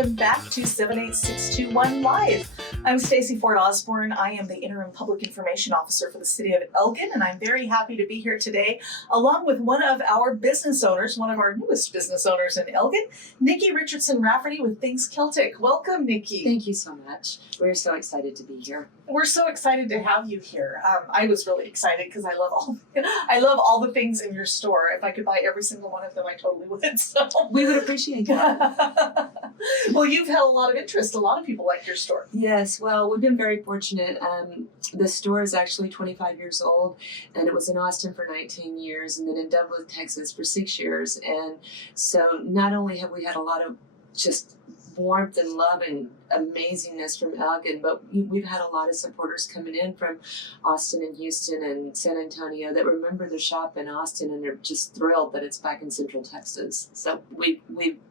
welcome back to 78621 Live. I'm Stacey Ford Osborne. I am the Interim Public Information Officer for the City of Elgin, and I'm very happy to be here today along with one of our business owners, one of our newest business owners in Elgin, Nikki Richardson Rafferty with Things Celtic. Welcome, Nikki. Thank you so much. We're so excited to be here. We're so excited to have you here. I was really excited because I love all the things in your store. If I could buy every single one of them, I totally would. So we would appreciate that. Well, you've had a lot of interest. A lot of people like your store. Yes, well, we've been very fortunate. The store is actually 25 years old, and it was in Austin for 19 years, and then in Dublin, Texas for 6 years. And so not only have we had a lot of just warmth and love and amazingness from Elgin, but we've had a lot of supporters coming in from Austin and Houston and San Antonio that remember the shop in Austin and are just thrilled that it's back in Central Texas. So we've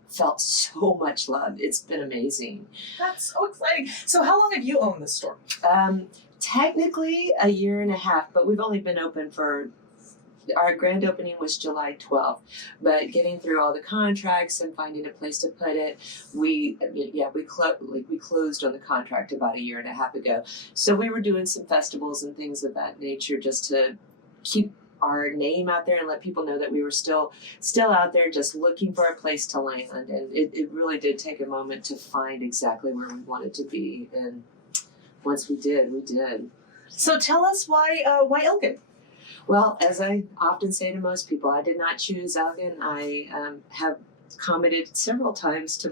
felt so much love. It's been amazing. That's so exciting. So how long have you owned this store? Technically a year and a half, but we've only been open for, our grand opening was July 12th, but getting through all the contracts and finding a place to put it, we closed on the contract about a year and a half ago. So we were doing some festivals and things of that nature just to keep our name out there and let people know that we were still out there just looking for a place to land. And it really did take a moment to find exactly where we wanted to be. And once we did, we did. So tell us why Elgin? Well, as I often say to most people, I did not choose Elgin. I have commented several times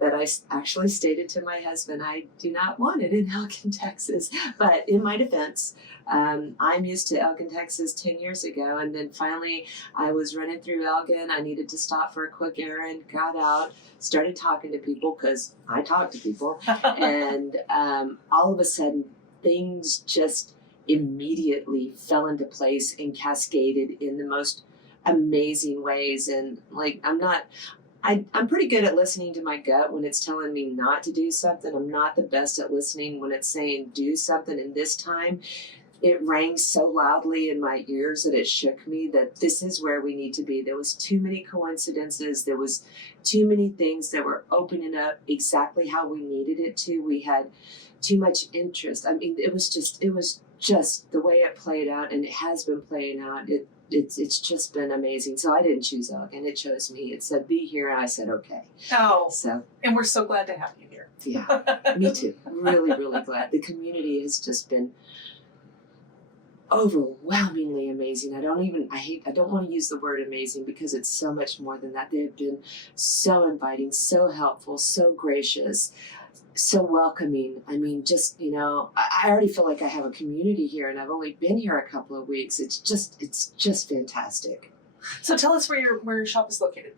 that I actually stated to my husband, I do not want it in Elgin, Texas. But in my defense, I'm used to Elgin, Texas 10 years ago. And then finally, I was running through Elgin. I needed to stop for a quick errand, got out, started talking to people because I talk to people. And all of a sudden, things just immediately fell into place and cascaded in the most amazing ways. And like, I'm pretty good at listening to my gut when it's telling me not to do something. I'm not the best at listening when it's saying do something. And this time it rang so loudly in my ears that it shook me that this is where we need to be. There was too many coincidences. There was too many things that were opening up exactly how we needed it to. We had too much interest. I mean, it was just the way it played out, and it has been playing out. It's just been amazing. So I didn't choose Elgin. It chose me. It said, be here. And I said, okay. Oh, so, and we're so glad to have you here. Yeah, me too. Really, really glad. The community has just been overwhelmingly amazing. I don't want to use the word amazing because it's so much more than that. They've been so inviting, so helpful, so gracious, so welcoming. I mean, just, I already feel like I have a community here, and I've only been here a couple of weeks. It's just fantastic. So tell us where your shop is located.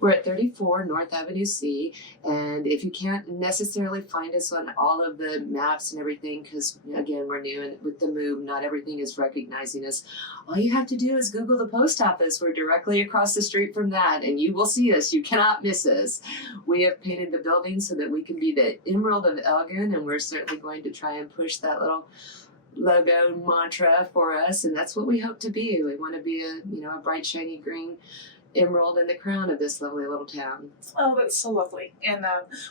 We're at 34 North Avenue C, and if you can't necessarily find us on all of the maps and everything, because again, we're new and with the move, not everything is recognizing us, all you have to do is Google the post office. We're directly across the street from that, and you will see us. You cannot miss us. We have painted the building so that we can be the Emerald of Elgin, and we're certainly going to try and push that little logo mantra for us, and that's what we hope to be. We want to be a bright, shiny green emerald in the crown of this lovely little town. Oh, that's so lovely. And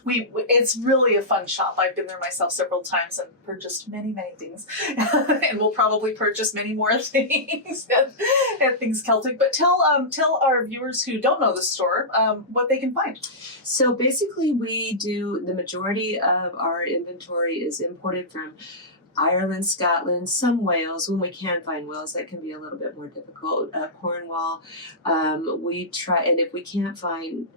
it's really a fun shop. I've been there myself several times and purchased many, many things. And we'll probably purchase many more things at Things Celtic. But tell our viewers who don't know the store what they can find. So basically the majority of our inventory is imported from Ireland, Scotland, some Wales. When we can find Wales, that can be a little bit more difficult. Cornwall, we try, and if we can't find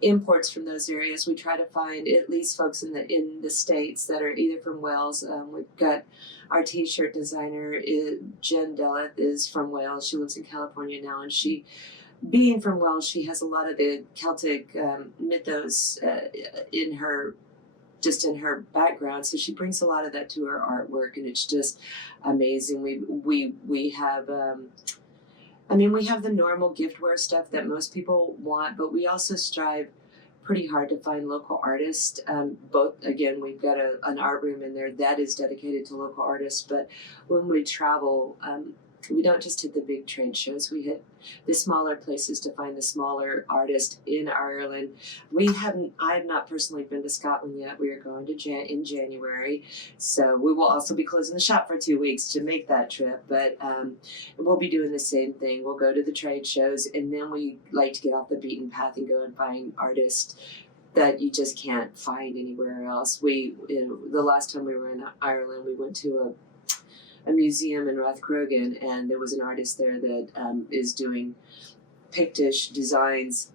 imports from those areas, we try to find at least folks in the States that are either from Wales. We've got our t-shirt designer, Jen Delleth, is from Wales. She lives in California now, and she, being from Wales, she has a lot of the Celtic mythos in her background, so she brings a lot of that to her artwork, and it's just amazing. We have we have the normal giftware stuff that most people want, but we also strive pretty hard to find local artists. We've got an art room in there that is dedicated to local artists, but when we travel, we don't just hit the big trade shows. We hit the smaller places to find the smaller artists in Ireland. I have not personally been to Scotland yet. We are going to in January, so we will also be closing the shop for 2 weeks to make that trip. But we'll be doing the same thing. We'll go to the trade shows, and then we like to get off the beaten path and go and find artists that you just can't find anywhere else. The last time we were in Ireland, we went to a museum in Rathcrogan, and there was an artist there that is doing Pictish designs,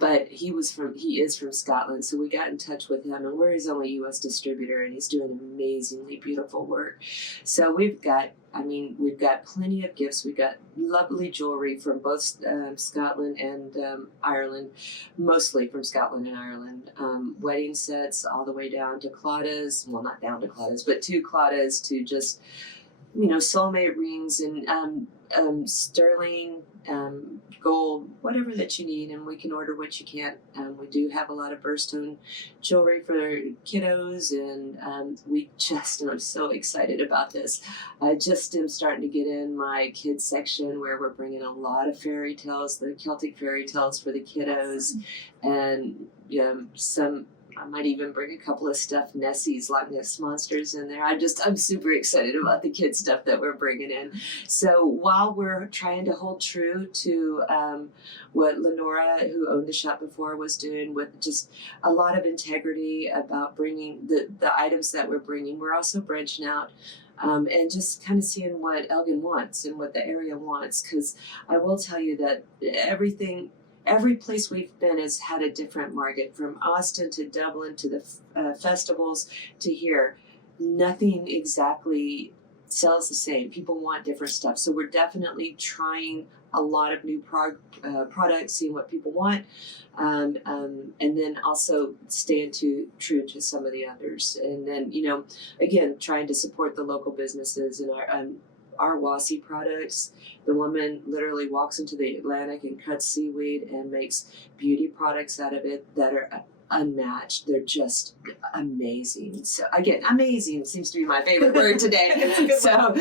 but he is from Scotland, so we got in touch with him, and we're his only U.S. distributor, and he's doing amazingly beautiful work. So we've got plenty of gifts. We've got lovely jewelry from both Scotland and Ireland, mostly from Scotland and Ireland. Wedding sets all the way down to claddagh, well, not down to claddagh, but to claddagh, to just, soulmate rings and sterling, gold, whatever that you need, and we can order what you can't. We do have a lot of birthstone jewelry for kiddos, and I'm so excited about this. I just am starting to get in my kids section where we're bringing a lot of fairy tales, the Celtic fairy tales for the kiddos, and I might even bring a couple of stuffed Nessies, Loch Ness monsters in there. I'm super excited about the kids stuff that we're bringing in. So while we're trying to hold true to what Lanora, who owned the shop before, was doing, with just a lot of integrity about bringing the items that we're bringing, we're also branching out and just kind of seeing what Elgin wants and what the area wants. Because I will tell you that every place we've been has had a different market, from Austin to Dublin to the festivals to here. Nothing exactly sells the same. People want different stuff. So we're definitely trying a lot of new products, seeing what people want, and then also staying true to some of the others. And then, again, trying to support the local businesses and our WASI products. The woman literally walks into the Atlantic and cuts seaweed and makes beauty products out of it that are unmatched. They're just amazing. So again, amazing seems to be my favorite word today. So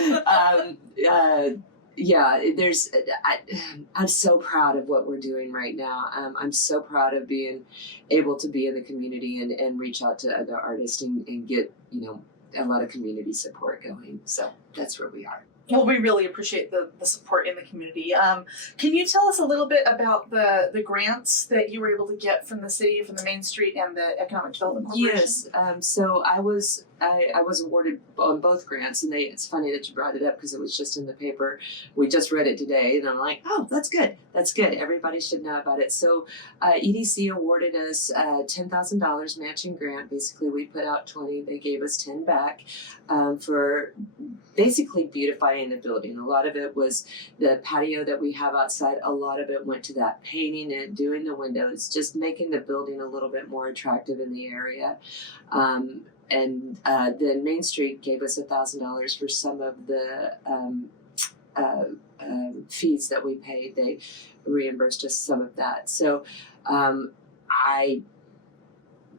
I'm so proud of what we're doing right now. I'm so proud of being able to be in the community and reach out to other artists and get a lot of community support going. So that's where we are. Well, we really appreciate the support in the community. Can you tell us a little bit about the grants that you were able to get from the city, from the Main Street and the Economic Development Corporation? Yes. So I was awarded on both grants, and it's funny that you brought it up because it was just in the paper. We just read it today, and I'm like, oh, that's good. That's good. Everybody should know about it. So EDC awarded us $10,000 matching grant. Basically, we put out 20. They gave us 10 back for basically beautifying the building. A lot of it was the patio that we have outside. A lot of it went to that, painting it, doing the windows, just making the building a little bit more attractive in the area. And then Main Street gave us $1,000 for some of the fees that we paid. They reimbursed us some of that. So I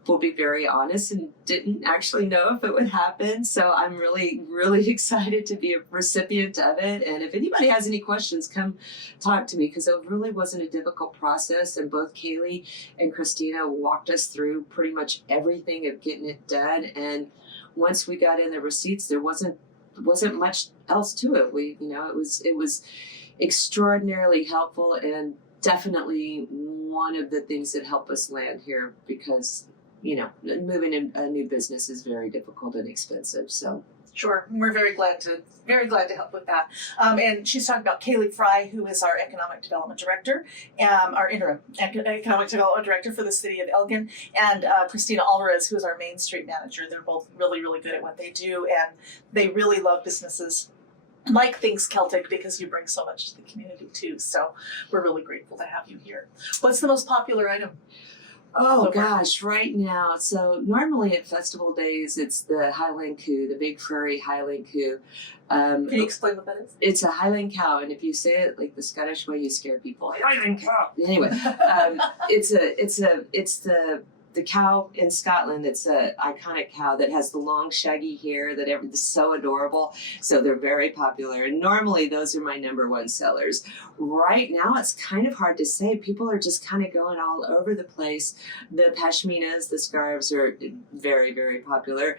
will be very honest and didn't actually know if it would happen. So I'm really, really excited to be a recipient of it. And if anybody has any questions, come talk to me, because it really wasn't a difficult process. And both Kaylee and Christina walked us through pretty much everything of getting it done. And once we got in the receipts, there wasn't much else to it. It was extraordinarily helpful, and definitely one of the things that helped us land here, because moving in a new business is very difficult and expensive. So sure, we're very glad to help with that. And she's talking about Kaylee Fry, who is our Economic Development Director, our interim Economic Development Director for the City of Elgin, and Christina Alvarez, who is our Main Street Manager. They're both really, really good at what they do, and they really love businesses like things Celtic, because you bring so much to the community too. So we're really grateful to have you here. What's the most popular item? Oh gosh, right now. So normally at festival days, it's the Highland Coo, the big furry Highland Coo. Can you explain what that is? It's a Highland cow, and if you say it like the Scottish way, you scare people. Highland cow. Anyway, it's the the cow in Scotland, it's a iconic cow that has the long shaggy hair that is so adorable. So they're very popular. And normally those are my number one sellers. Right now it's kind of hard to say. People are just kind of going all over the place. The pashminas, the scarves are very, very popular.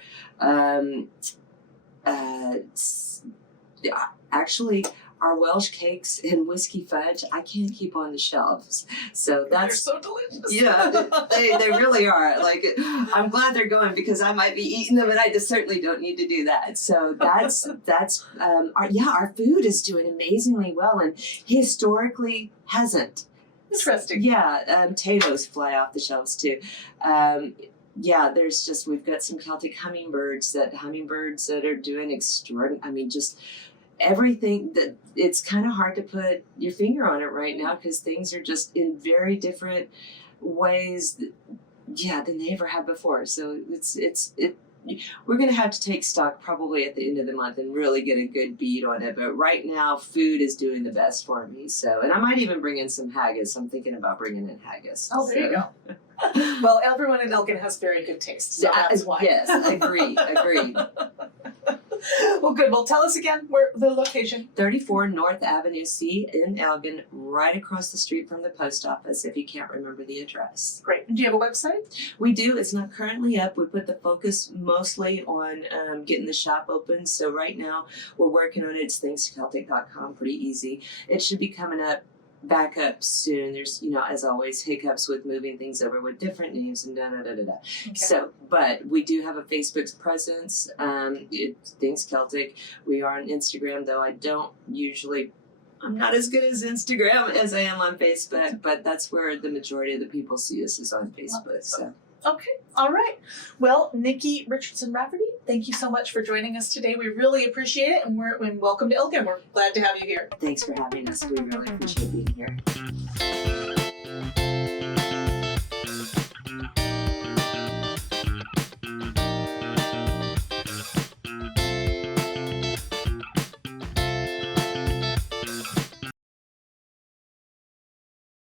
Actually, our Welsh cakes and whiskey fudge, I can't keep on the shelves. So They're so delicious. yeah, they really are. Like, I'm glad they're going because I might be eating them, and I just certainly don't need to do that. So our food is doing amazingly well, and historically hasn't. Interesting. Yeah, potatoes fly off the shelves too. We've got some Celtic hummingbirds that are doing extraordinary. I mean, just everything that it's kind of hard to put your finger on it right now because things are just in very different ways than they ever have before. So we're going to have to take stock probably at the end of the month and really get a good beat on it. But right now, food is doing the best for me. So, and I might even bring in some haggis. I'm thinking about bringing in haggis. Oh, there you go. Well, everyone in Elgin has very good taste, so that's why. Yes, agreed. Well, good. Well, tell us again where the location. 34 North Avenue C in Elgin, right across the street from the post office, if you can't remember the address. Great. Do you have a website? We do. It's not currently up. We put the focus mostly on getting the shop open. So right now, we're working on it. It's thanksceltic.com. Pretty easy. It should be coming up back up soon. There's, as always, hiccups with moving things over with different names and da-da-da-da-da. Okay. So, but we do have a Facebook presence. Things Celtic. We are on Instagram, though I'm not as good as Instagram as I am on Facebook, but that's where the majority of the people see us is on Facebook. So. Okay. All right. Well, Nikki Richardson Rafferty, thank you so much for joining us today. We really appreciate it, and welcome to Elgin. We're glad to have you here. Thanks for having us. We really appreciate being here.